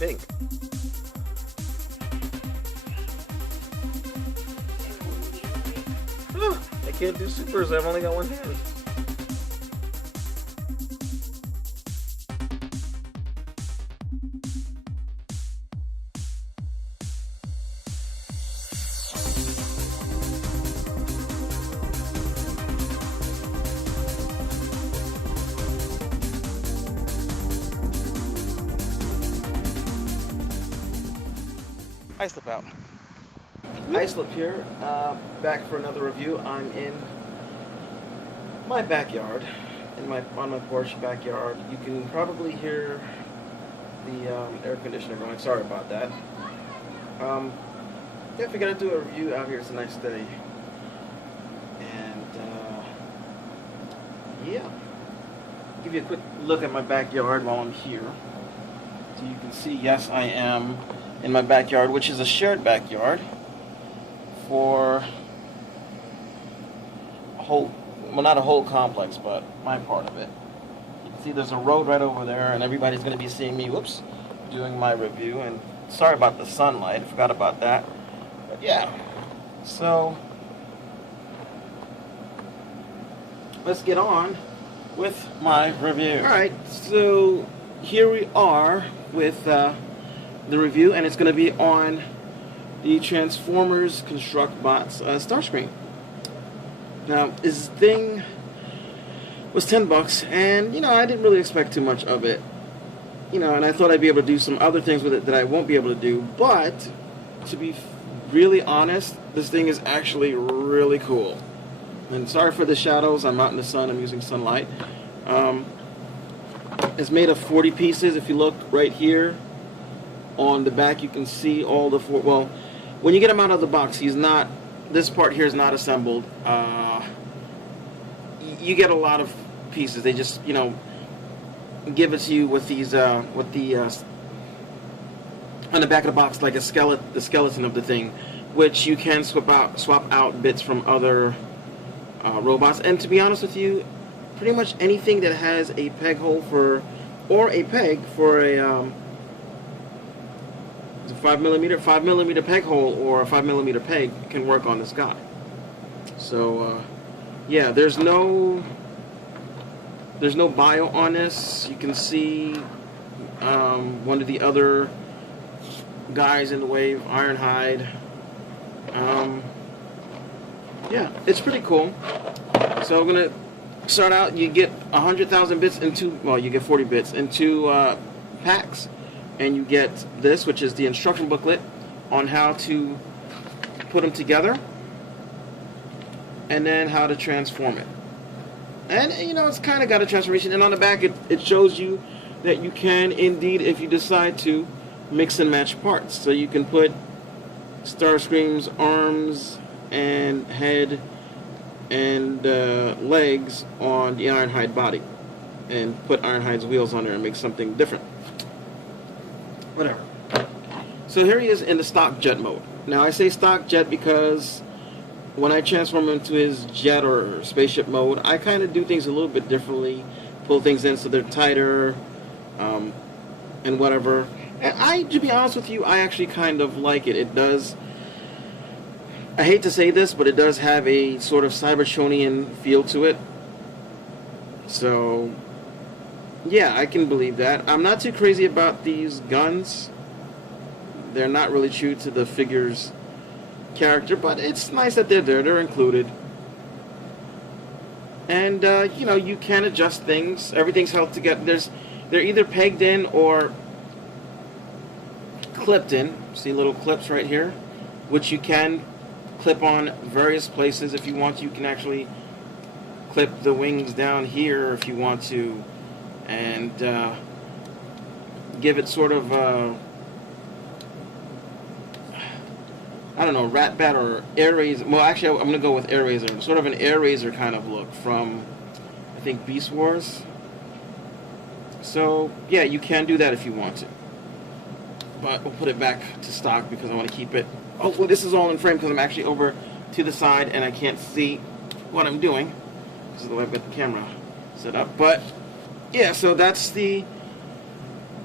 think. Oh, I can't do supers. I've only got one hand. I slip out. Islip here, back for another review. I'm in my backyard, on my porch backyard. You can probably hear the air conditioner going. Sorry about that. Yeah, if you're gonna do a review out here, it's a nice day, and yeah, give you a quick look at my backyard while I'm here. So you can see, yes, I am in my backyard, which is a shared backyard for a whole, well, not a whole complex, but my part of it. You can see there's a road right over there, and everybody's going to be seeing me, whoops, doing my review. And sorry about the sunlight, I forgot about that. But yeah, so let's get on with my review. Alright, so here we are with the review, and it's going to be on the Transformers Construct Bots Starscream. Now, this thing was $10, and you know, I didn't really expect too much of it. You know, and I thought I'd be able to do some other things with it that I won't be able to do, but to be really honest, this thing is actually really cool. And sorry for the shadows, I'm out in the sun, I'm using sunlight. It's made of 40 pieces. If you look right here on the back, you can see all the well, when you get him out of the box, he's not, this part here is not assembled. You get a lot of pieces. They just, you know, give it to you with these on the back of the box, like a the skeleton of the thing, which you can swap out bits from other robots. And to be honest with you, pretty much anything that has a peg hole for, or a peg for a 5mm peg hole or a 5mm peg can work on this guy. So yeah, there's no bio on this. You can see one of the other guys in the wave, Ironhide. Yeah, it's pretty cool. So I'm gonna start out. You get 100,000 bits into, well, you get 40 bits into packs. And you get this, which is the instruction booklet on how to put them together, and then how to transform it. And you know, it's kind of got a transformation. And on the back, it shows you that you can indeed, if you decide to, mix and match parts. So you can put Starscream's arms and head and legs on the Ironhide body, and put Ironhide's wheels on there and make something different. Whatever. So here he is in the stock jet mode. Now I say stock jet because when I transform him into his jet or spaceship mode, I kind of do things a little bit differently, pull things in so they're tighter, and whatever. And to be honest with you, I actually kind of like it. It does, I hate to say this, but it does have a sort of Cybertronian feel to it. So yeah, I can believe that. I'm not too crazy about these guns. They're not really true to the figure's character, but it's nice that they're there. They're included. And, you know, you can adjust things. Everything's held together. They're either pegged in or clipped in. See little clips right here, which you can clip on various places if you want to. You can actually clip the wings down here if you want to, and give it sort of I don't know, rat bat or air razor. Well, actually, I'm going to go with air razor. Sort of an air razor kind of look from, I think, Beast Wars. So, yeah, you can do that if you want to. But we'll put it back to stock because I want to keep it. Oh, well, this is all in frame because I'm actually over to the side and I can't see what I'm doing because of the way I've got the camera set up. But, yeah, so that's the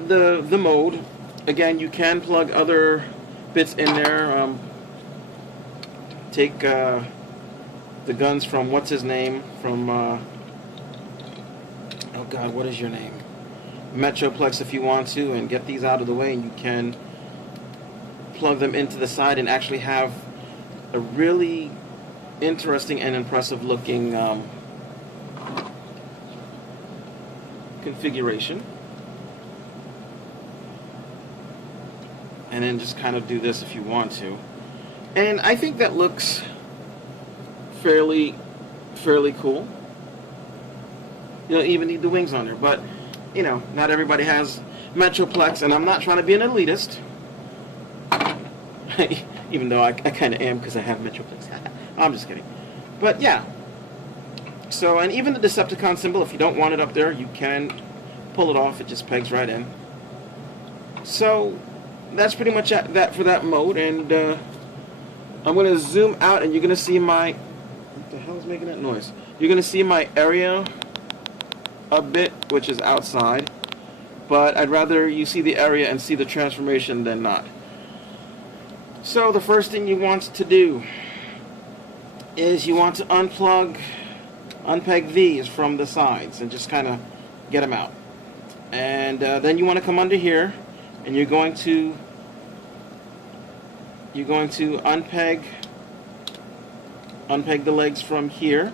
mode. Again, you can plug other bits in there. Take the guns from what's his name from oh God, what is your name? Metroplex if you want to, and get these out of the way, and you can plug them into the side and actually have a really interesting and impressive looking configuration. And then just kind of do this if you want to. And I think that looks fairly cool. You don't even need the wings on there, but you know, not everybody has Metroplex, and I'm not trying to be an elitist. Even though I kind of am because I have Metroplex. I'm just kidding. But yeah. So, and even the Decepticon symbol, if you don't want it up there, you can pull it off. It just pegs right in. So, that's pretty much that for that mode. And I'm going to zoom out, and you're going to see my... What the hell is making that noise? You're going to see my area a bit, which is outside. But I'd rather you see the area and see the transformation than not. So the first thing you want to do is you want to unpeg these from the sides and just kind of get them out. And then you want to come under here, and you're going to unpeg the legs from here,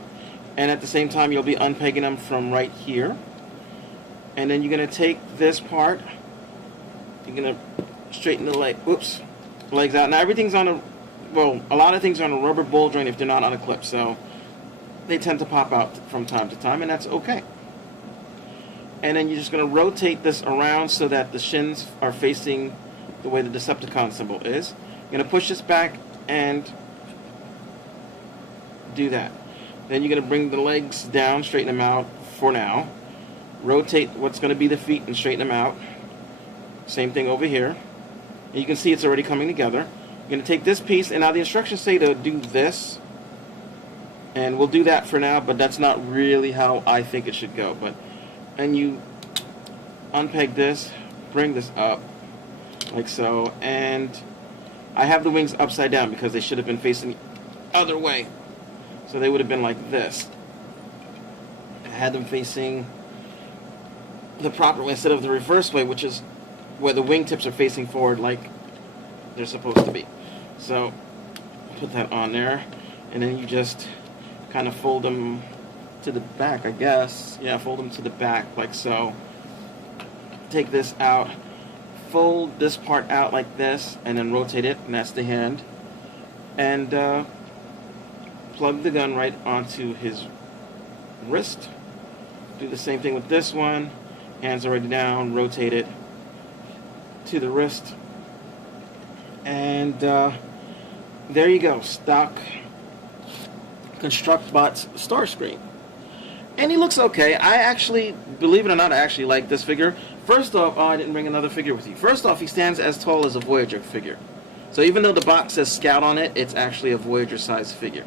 and at the same time you'll be unpegging them from right here. And then you're going to take this part, you're going to straighten the legs out. Now everything's on a, well, a lot of things are on a rubber ball joint if they're not on a clip, so they tend to pop out from time to time, and that's okay. And then you're just going to rotate this around so that the shins are facing the way the Decepticon symbol is. You're going to push this back and do that. Then you're going to bring the legs down, straighten them out for now. Rotate what's going to be the feet and straighten them out. Same thing over here. And you can see it's already coming together. You're going to take this piece, and now the instructions say to do this. And we'll do that for now, but that's not really how I think it should go. And you unpeg this, bring this up, like so, and I have the wings upside down because they should have been facing the other way. So they would have been like this. I had them facing the proper way instead of the reverse way, which is where the wingtips are facing forward like they're supposed to be. So put that on there, and then you just kind of fold them to the back, I guess. Yeah, fold them to the back like so. Take this out, fold this part out like this, and then rotate it, and that's the hand. And plug the gun right onto his wrist. Do the same thing with this one. Hands already down, rotate it to the wrist. And there you go, stock ConstructBot's Starscream. And he looks okay. I actually, believe it or not, I actually like this figure. First off, oh, I didn't bring another figure with you. First off, he stands as tall as a Voyager figure. So even though the box says Scout on it, it's actually a Voyager-sized figure.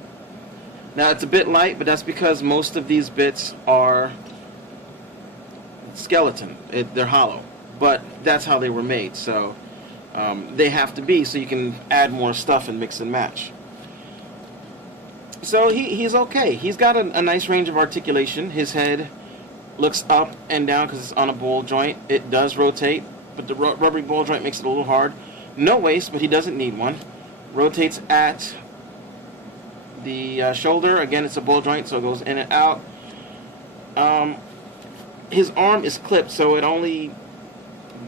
Now, it's a bit light, but that's because most of these bits are skeleton. They're hollow. But that's how they were made, so they have to be so you can add more stuff and mix and match. So he's okay. He's got a nice range of articulation. His head looks up and down because it's on a ball joint. It does rotate, but the rubbery ball joint makes it a little hard. No waist, but he doesn't need one. Rotates at the shoulder. Again, it's a ball joint, so it goes in and out. His arm is clipped, so it only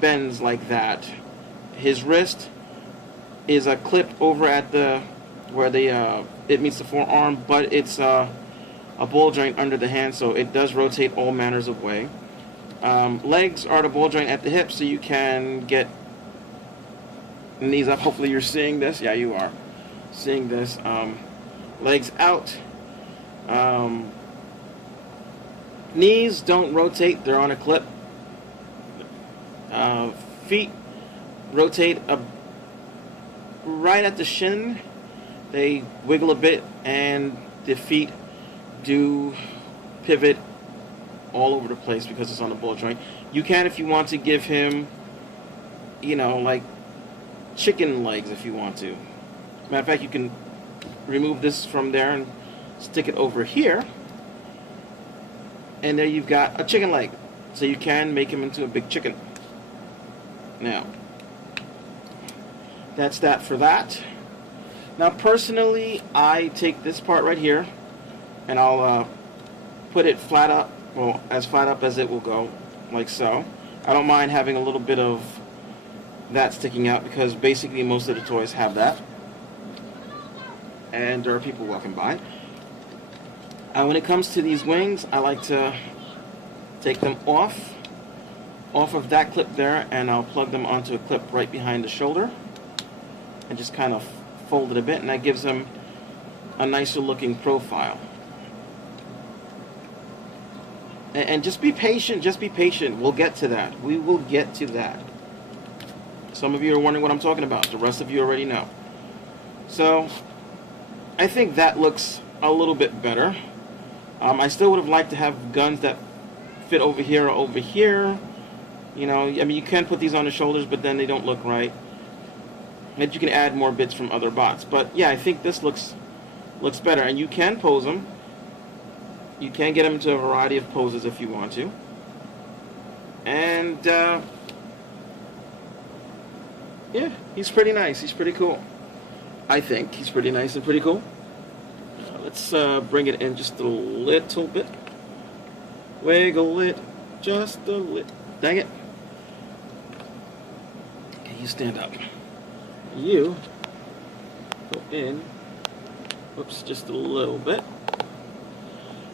bends like that. His wrist is a clip over at the where it meets the forearm, but it's a ball joint under the hand, so it does rotate all manners of way. Legs are the ball joint at the hip, so you can get knees up. Hopefully you're seeing this. Yeah, you are seeing this. Legs out. Knees don't rotate, they're on a clip. Feet rotate right at the shin. They wiggle a bit, and the feet do pivot all over the place because it's on the ball joint. You can, if you want to, give him you know, like chicken legs if you want to. Matter of fact, you can remove this from there and stick it over here. And there you've got a chicken leg. So you can make him into a big chicken. Now, that's that for that. Now, personally, I take this part right here and I'll put it flat up, well, as flat up as it will go, like so. I don't mind having a little bit of that sticking out because basically most of the toys have that. And there are people walking by. When it comes to these wings, I like to take them off of that clip there, and I'll plug them onto a clip right behind the shoulder and just kind of fold it a bit, and that gives them a nicer looking profile. And just be patient, we'll get to that. We will get to that. Some of you are wondering what I'm talking about. The rest of you already know. So, I think that looks a little bit better. I still would have liked to have guns that fit over here or over here. You know, I mean, you can put these on the shoulders, but then they don't look right. And you can add more bits from other bots. But yeah, I think this looks better. And you can pose them. You can get them into a variety of poses if you want to. And yeah, he's pretty nice. He's pretty cool. I think he's pretty nice and pretty cool. Let's bring it in just a little bit. Wiggle it just a little. Dang it. Okay, you stand up. You go in. Whoops, just a little bit.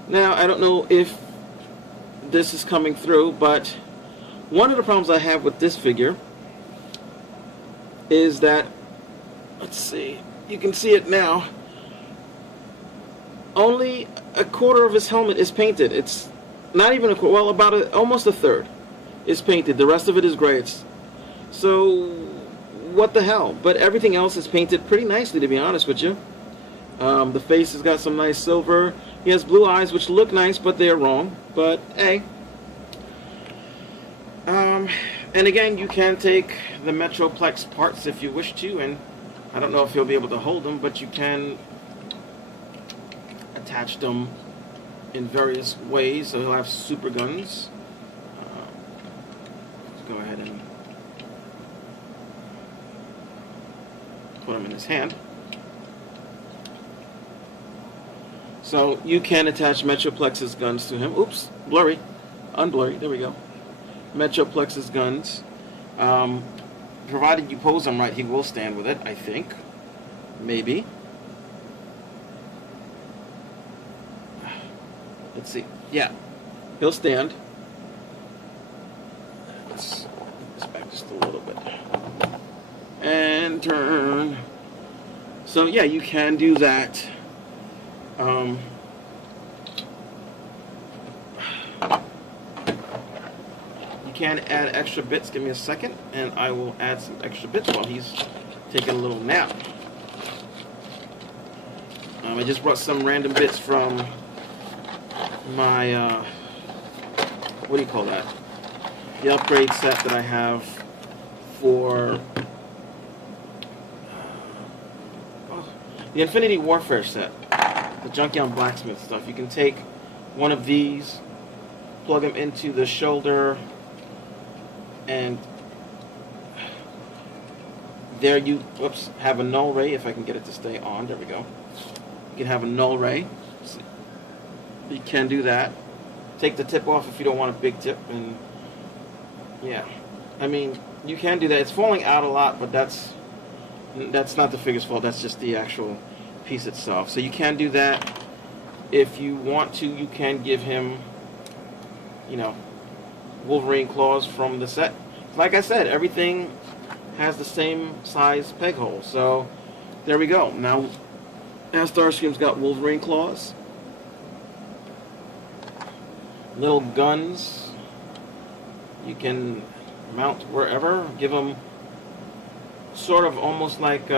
Now, I don't know if this is coming through, but one of the problems I have with this figure is that, let's see, you can see it now, only a quarter of his helmet is painted. It's not even a quarter, well, about almost a third is painted. The rest of it is gray. So, what the hell? But everything else is painted pretty nicely, to be honest with you. The face has got some nice silver. He has blue eyes, which look nice, but they're wrong. But, hey. And again, you can take the Metroplex parts if you wish to, and I don't know if you'll be able to hold them, but you can attach them in various ways. So he'll have super guns. Let's go ahead and put them in his hand. So you can attach Metroplex's guns to him. Oops, blurry, unblurry. There we go. Metroplex's guns. Provided you pose him right, he will stand with it, I think. Maybe. Let's see. Yeah, he'll stand. Let's put this back just a little bit. And turn. So yeah, you can do that. You can add extra bits. Give me a second, and I will add some extra bits while he's taking a little nap. I just brought some random bits from my, what do you call that? The upgrade set that I have for the Infinity Warfare set. The Junkyard Blacksmith stuff. You can take one of these, plug them into the shoulder, and there you, whoops, have a null ray, if I can get it to stay on. There we go. You can have a null ray. You can do that. Take the tip off if you don't want a big tip, and yeah. I mean, you can do that. It's falling out a lot, but that's not the figure's fault. That's just the actual piece itself. So you can do that. If you want to, you can give him, you know, Wolverine claws from the set. Like I said, everything has the same size peg hole. So there we go. Now Starscream's got Wolverine claws. Little guns. You can mount wherever. Give him sort of almost like,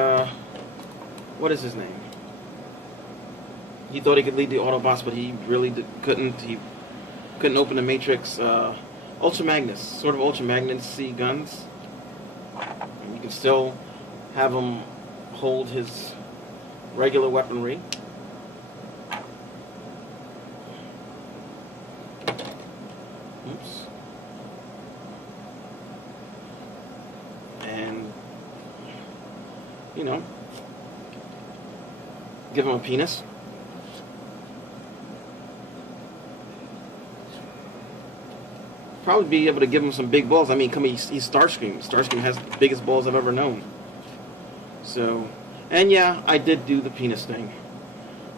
what is his name? He thought he could lead the Autobots, but he really couldn't. He couldn't open the Matrix. Ultra Magnus, sort of Ultra Magnus-y guns. can still have him hold his regular weaponry. Oops. And, you know, give him a penis. Probably be able to give him some big balls. I mean, he's Starscream. Starscream has the biggest balls I've ever known. So, and yeah, I did do the penis thing.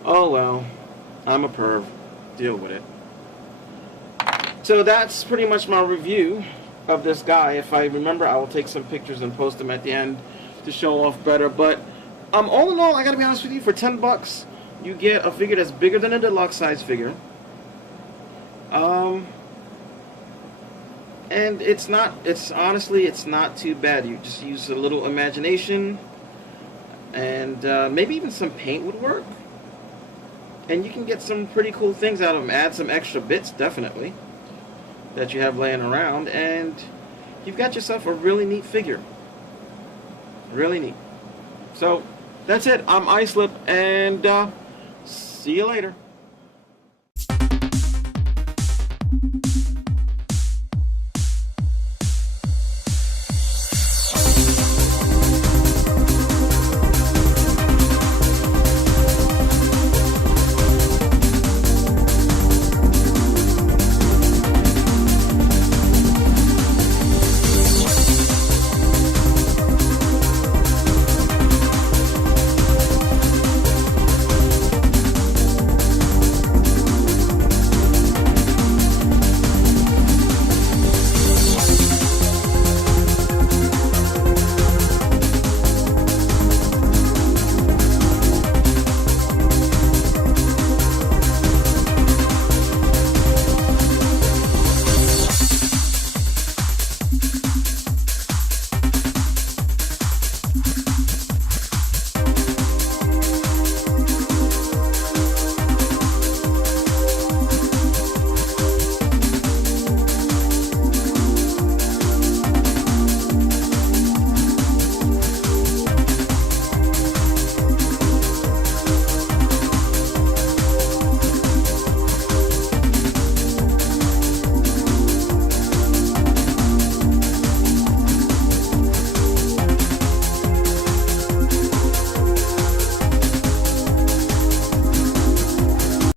Oh well, I'm a perv. Deal with it. So that's pretty much my review of this guy. If I remember, I will take some pictures and post them at the end to show off better. But all in all, I gotta be honest with you, for $10, you get a figure that's bigger than a deluxe size figure. And honestly, it's not too bad. You just use a little imagination, and maybe even some paint would work. And you can get some pretty cool things out of them. Add some extra bits, definitely, that you have laying around, and you've got yourself a really neat figure. Really neat. So, that's it. I'm Icelip, and see you later.